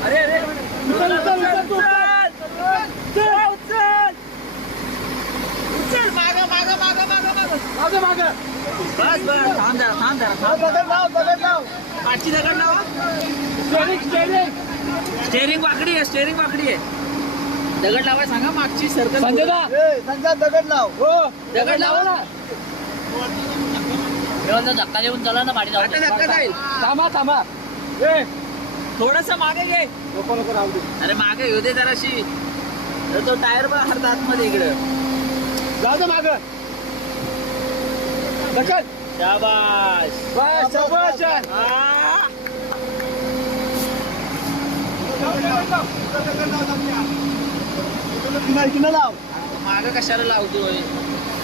अरे अरे उचल मागं मागं मागं मागं मागं मागं बस बस थांब जरा दगड लाव आजची दगड लावा स्टेरिंग वाकडी आहे दगड लावाय सांगा मागची सर्कल संजय दगड लाव हो दगड लावा ना धक्का देऊन चला ना गाडी आता धक्का जाईल थांबा थोडस मागे घे नको राहू दे अरे मागे येऊ दे जराशी तो टायर पण हरता आतमध्ये इकडं जाऊ दे माग ढकल शाबाश बस शाबाश लाव मागं कशाला लावतोय